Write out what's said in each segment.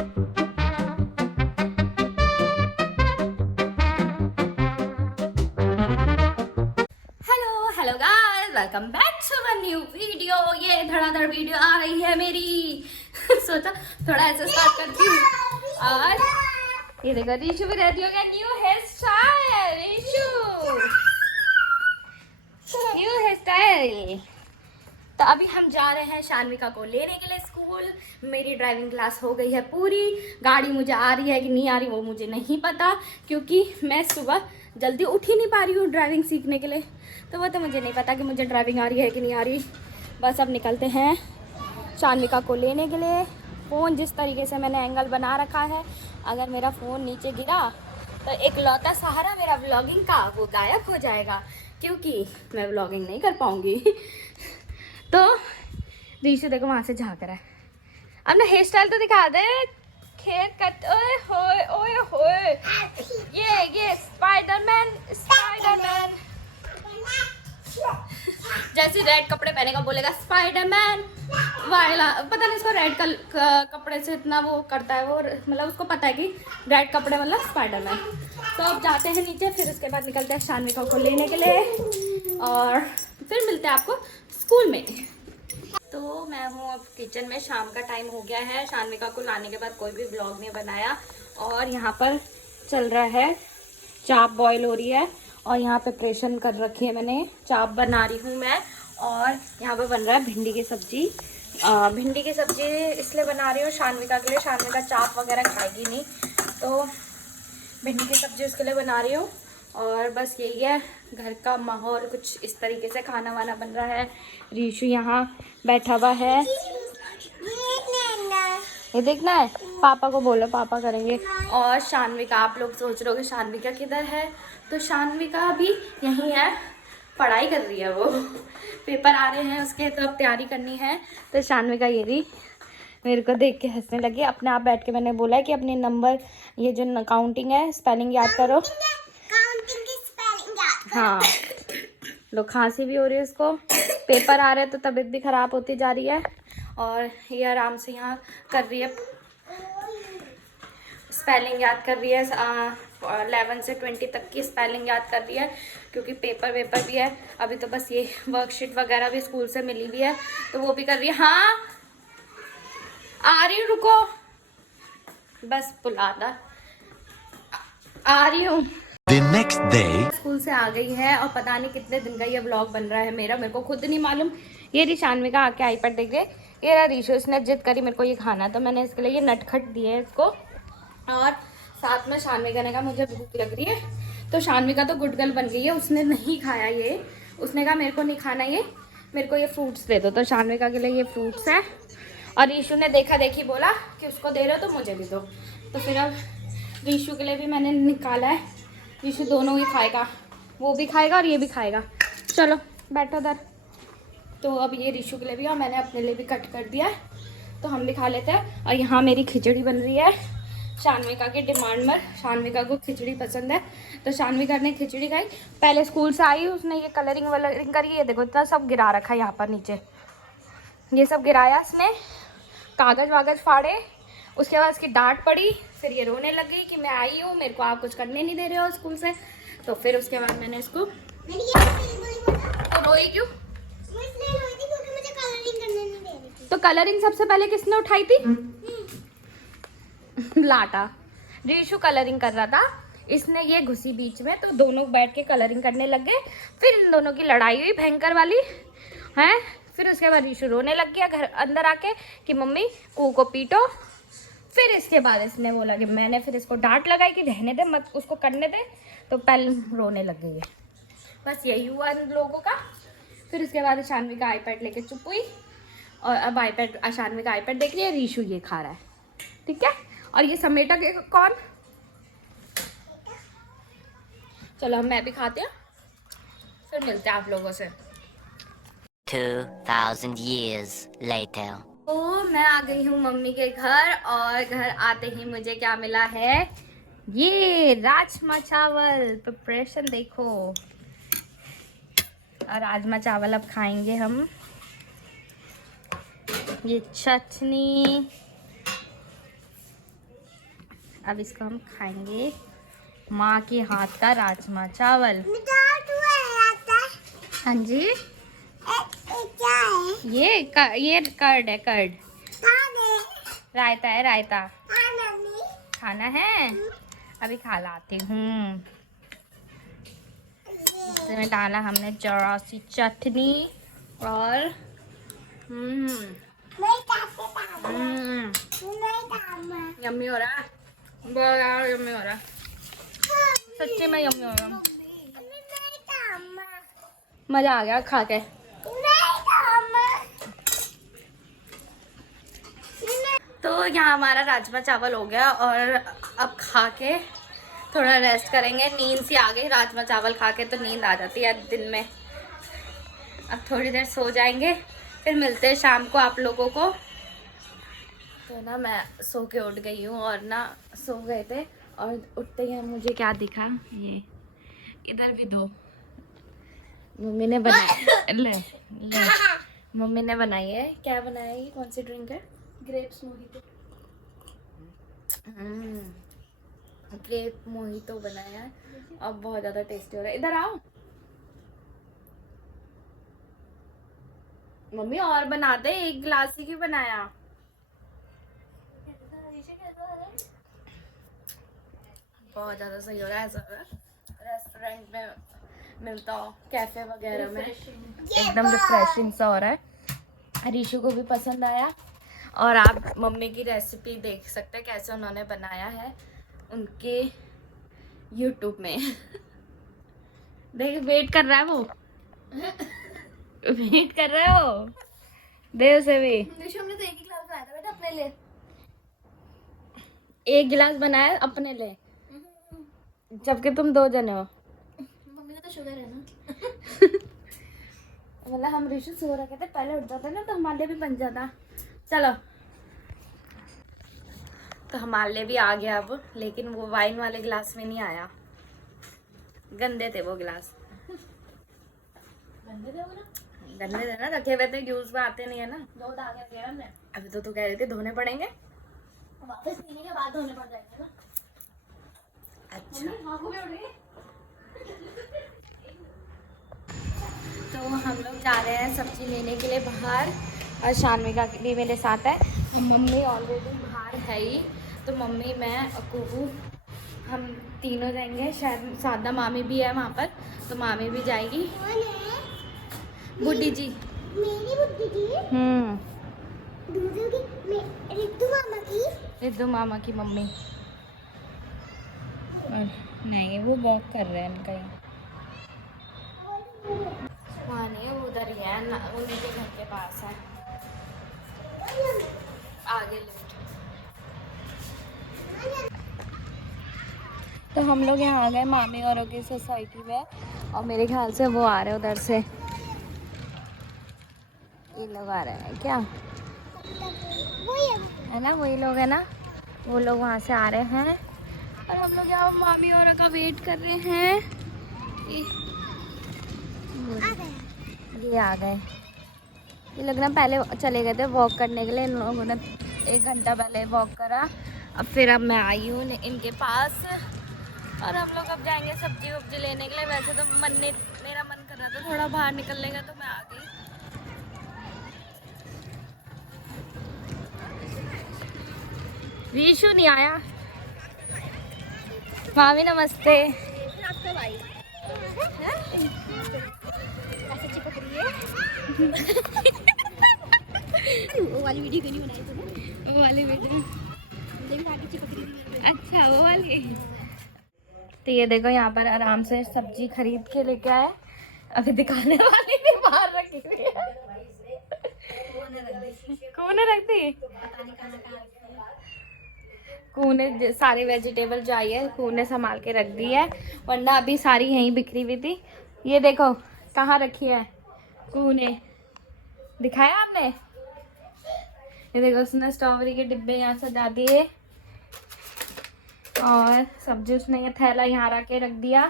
Hello guys, welcome back to a new video. ये धड़ाधड़ video आ रही है मेरी। सोचा थोड़ा ऐसे स्टार्ट करती हूँ। और ये देखो, रीशु भी रेडी हो गया। New hairstyle, Rishu new hairstyle. तो अभी हम जा रहे हैं शान्विका को लेने के लिए स्कूल। मेरी ड्राइविंग क्लास हो गई है पूरी। गाड़ी मुझे आ रही है कि नहीं आ रही वो मुझे नहीं पता, क्योंकि मैं सुबह जल्दी उठ ही नहीं पा रही हूँ ड्राइविंग सीखने के लिए। तो वो तो मुझे नहीं पता कि मुझे ड्राइविंग आ रही है कि नहीं आ रही। बस अब निकलते हैं शान्विका को लेने के लिए। फ़ोन जिस तरीके से मैंने एंगल बना रखा है, अगर मेरा फ़ोन नीचे गिरा तो एक लौता सहारा मेरा व्लॉगिंग का वो गायब हो जाएगा, क्योंकि मैं व्लॉगिंग नहीं कर पाऊँगी। तो रीशु देखो वहाँ से झाँक रहा है। अपना हेयर स्टाइल तो दिखा दे। हेयर कट, ओए होए ओए होए। ये स्पाइडरमैन स्पाइडरमैन। जैसे रेड कपड़े पहनेगा बोलेगा स्पाइडरमैन वाला। पता नहीं इसको रेड कपड़े से इतना वो करता है, वो मतलब उसको पता है कि रेड कपड़े मतलब स्पाइडरमैन। तो अब जाते हैं नीचे, फिर उसके बाद निकलते हैं शान्विका को लेने के लिए और फिर मिलते हैं आपको स्कूल में। तो मैं हूँ अब किचन में। शाम का टाइम हो गया है। शान्विका को लाने के बाद कोई भी व्लॉग नहीं बनाया। और यहाँ पर चल रहा है, चाप बॉईल हो रही है और यहाँ प्रिपरेशन कर रखी है मैंने। चाप बना रही हूँ मैं। और यहाँ पर बन रहा है भिंडी की सब्जी। भिंडी की सब्जी इसलिए बना रही हूँ शान्विका के लिए। शान्विका चाप वगैरह खाएगी नहीं, तो भिंडी की सब्जी उसके लिए बना रही हूँ। और बस यही है, घर का माहौल कुछ इस तरीके से। खाना वाना बन रहा है। रीशु यहाँ बैठा हुआ है। ये देखना है, पापा को बोलो, पापा करेंगे। और शान्विका, आप लोग सोच रहे हो कि शान्विका किधर है, तो शान्विका अभी यहीं है, पढ़ाई कर रही है। वो पेपर आ रहे हैं उसके, तो अब तैयारी करनी है। तो शान्विका ये भी मेरे को देख के हंसने लगी। अपने आप बैठ के मैंने बोला है कि अपने नंबर, ये जो काउंटिंग है, स्पेलिंग याद करो। हाँ, लो खांसी भी हो रही है उसको। पेपर आ रहे हैं तो तबीयत भी ख़राब होती जा रही है। और ये आराम से यहाँ कर रही है, स्पेलिंग याद कर रही है। 11 से 20 तक की स्पेलिंग याद कर रही है, क्योंकि पेपर वेपर भी है अभी। तो बस ये वर्कशीट वगैरह भी स्कूल से मिली हुई है, तो वो भी कर रही है। हाँ आ रही हूँ, रुको, बस बुलाना, आ रही हूँ। नेक्स्ट डे स्कूल से आ गई है और पता नहीं कितने दिन का ये व्लॉग बन रहा है मेरा, मेरे को खुद नहीं मालूम। ये रही शान्विका आके आईपैड देख रही। ये रहा रीशु, इसने जिद करी मेरे को ये खाना, तो मैंने इसके लिए ये नटखट दिए इसको। और साथ में शान्विका ने कहा मुझे भूख लग रही है, तो शान्विका तो गुड गर्ल बन गई है। उसने नहीं खाया ये, उसने कहा मेरे को नहीं खाना ये, मेरे को ये फ्रूट्स दे दो। तो शान्विका के लिए ये फ्रूट्स है। और रीशु ने देखा देखी बोला कि उसको दे रहे हो तो मुझे भी दो। तो फिर अब रीशु के लिए भी मैंने निकाला है। रीशु दोनों ही खाएगा, वो भी खाएगा और ये भी खाएगा। चलो बैठो उधर। तो अब ये रीशु के लिए भी और मैंने अपने लिए भी कट कर दिया है, तो हम भी खा लेते हैं। और यहाँ मेरी खिचड़ी बन रही है शान्विका की डिमांड पर। शान्विका को खिचड़ी पसंद है, तो शान्विका ने खिचड़ी खाई। पहले स्कूल से आई, उसने ये कलरिंग वलरिंग करी। ये देखो इतना सब गिरा रखा है यहाँ पर नीचे, ये सब गिराया इसने, कागज़ वागज़ फाड़े। उसके बाद इसकी डांट पड़ी, फिर ये रोने लग गई कि मैं आई हूँ, मेरे को आप कुछ करने नहीं दे रहे हो स्कूल से। तो फिर उसके बाद मैंने इसको, तो रोई क्यों? तो कलरिंग सबसे पहले किसने उठाई थी? लाटा। रीशु कलरिंग कर रहा था, इसने ये घुसी बीच में, तो दोनों बैठ के कलरिंग करने लग गए। फिर इन दोनों की लड़ाई हुई भयंकर वाली है। फिर उसके बाद रीशु रोने लग गया घर अंदर आके कि मम्मी को पीटो। फिर इसके बाद इसने बोला कि मैंने फिर इसको डांट लगाई कि रहने दे, मत उसको करने दे, तो पहले रोने लग गई है। बस यही हुआ इन लोगों का। फिर उसके बाद शान्विका आईपैड लेके चुप हुई, और अब शान्विका आईपैड देख रही है, रीशु ये खा रहा है, ठीक है। और ये समेटा के कौन? चलो मैं भी खाते हैं, फिर मिलते हैं आप लोगों से। 2000 years later. तो मैं आ गई हूँ मम्मी के घर, और घर आते ही मुझे क्या मिला है, ये राजमा चावल। प्रिपरेशन देखो, और राजमा चावल अब खाएंगे हम। ये चटनी, अब इसको हम खाएंगे, माँ के हाथ का राजमा चावल। हाँ जी, ये कर्ड है, कर्ड रायता है, रायता खाना है। अभी खा लाती हूँ। इसमें डाला हमने जरा सी चटनी और यम्मी हो रहा है, बहुत यम्मी हो रहा है, सच्ची में यम्मी हो रहा है। मजा आ गया खा के। तो यहाँ हमारा राजमा चावल हो गया और अब खा के थोड़ा रेस्ट करेंगे। नींद सी आ गई, राजमा चावल खा के तो नींद आ जाती है दिन में। अब थोड़ी देर सो जाएंगे, फिर मिलते हैं शाम को आप लोगों को। तो ना मैं सो के उठ गई हूँ और ना सो गए थे और उठते ही मुझे क्या दिखा, ये इधर भी दो मम्मी ने बनाई। ले ले मम्मी ने बनाई है। क्या बनाया, ये कौन सी ड्रिंक है? Grapes mojito. ग्रेप मोहितो बनाया है और बहुत ज़्यादा टेस्टी हो रहा है। इधर आओ मम्मी, और बना दे, एक गिलास ही क्यों बनाया? बहुत ज़्यादा सही हो रहा है। ऐसा रेस्टोरेंट में मिलता हो, कैफे वगैरह में, एकदम रिफ्रेशिंग सा हो रहा है। रीशु को भी पसंद आया और आप मम्मी की रेसिपी देख सकते हैं कैसे उन्होंने बनाया है उनके YouTube में। देख, वेट कर रहा है वो, वेट कर रहा है वो, दे उसे भी। हमने तो एक ही गिलास बनाया था बेटा अपने लिए, एक गिलास बनाया अपने लिए, जबकि तुम 2 जने हो। मम्मी का तो शुगर है ना। मतलब हम ऋषि सो रखे थे, पहले उठ जाते ना तो हमारे लिए भी बन जाता। चलो, तो हमारे लिए भी आ गया अब, लेकिन वो वाइन वाले गिलास में नहीं आया, गंदे थे वो गिलास। गंदे थे ना, रखे हुए थे, यूज में आते नहीं है ना। दो धागे दिए हमने। अभी तो तू कह रही थी धोने पड़ेंगे, वापस पीने के बाद धोने पड़ जाएंगे ना। अच्छा, तो हम लोग जा रहे हैं सब्जी लेने के लिए बाहर और शानविका भी मेरे साथ है। मम्मी ऑलरेडी बाहर है ही, तो मम्मी, मैं और कुकू हम तीनों जाएंगे। शायद सादा मामी भी है वहाँ पर, तो मामी भी जाएगी। बुड्ढी जी, मेरी बुड्ढी जी, रिद्धू मामा की मम्मी। नहीं, वो वॉक कर रहे हैं कहीं, वहाँ नहीं, उधर ही है, उन्हीं के घर के पास है, आगे लिफ्ट। तो हम लोग यहाँ आ गए मामी औरों की सोसाइटी में और मेरे ख्याल से वो आ रहे हैं उधर से, ये लोग आ रहे हैं क्या, है ना, वही लोग है ना, वो लोग वहाँ से आ रहे हैं और हम लोग यहाँ मामी औरों का वेट कर रहे हैं। ये आ गए। ये लोग ना पहले चले गए थे वॉक करने के लिए, इन लोगों ने 1 घंटा पहले वॉक करा। अब मैं आई हूँ इनके पास और हम लोग अब जाएंगे सब्जी वब्जी लेने के लिए। वैसे तो मेरा मन कर रहा था थोड़ा बाहर निकलने का, तो मैं आ गई। रीशु नहीं आया। मामी नमस्ते। वो वाली वीडियो क्यों नहीं बनाई तूने? वो वाली वीडियो अच्छा, वो वाली। तो ये देखो यहाँ पर आराम से सब्जी खरीद के लेके आए। अभी दिखाने वाली भी बाहर रखी हुई है। कौन रख दी? कूने सारी वेजिटेबल जो आई है कूने संभाल के रख दी है, वरना अभी सारी यहीं बिखरी हुई थी। ये देखो कहाँ रखी है कूने, दिखाया आपने? ये देखो उसने स्ट्रॉबेरी के डिब्बे यहाँ सजा दिए और सब्जी उसने ये थैला यहाँ रख के रख दिया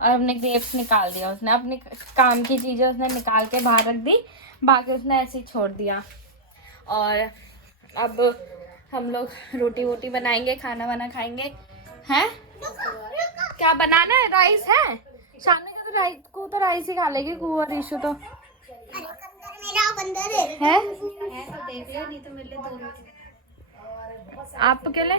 और हमने ग्रेप्स निकाल दिया। उसने अपने काम की चीज़ें उसने निकाल के बाहर रख दी, बाकी उसने ऐसे ही छोड़ दिया। और अब हम लोग रोटी वोटी बनाएंगे, खाना वाना खाएंगे। हैं क्या बनाना है? राइस है? शाम का तो राइस को तो राइस ही खा लेगी कू और ईशु तो है। देख ले, नहीं तो मेरे लिए 2 रोटी। आप अकेले?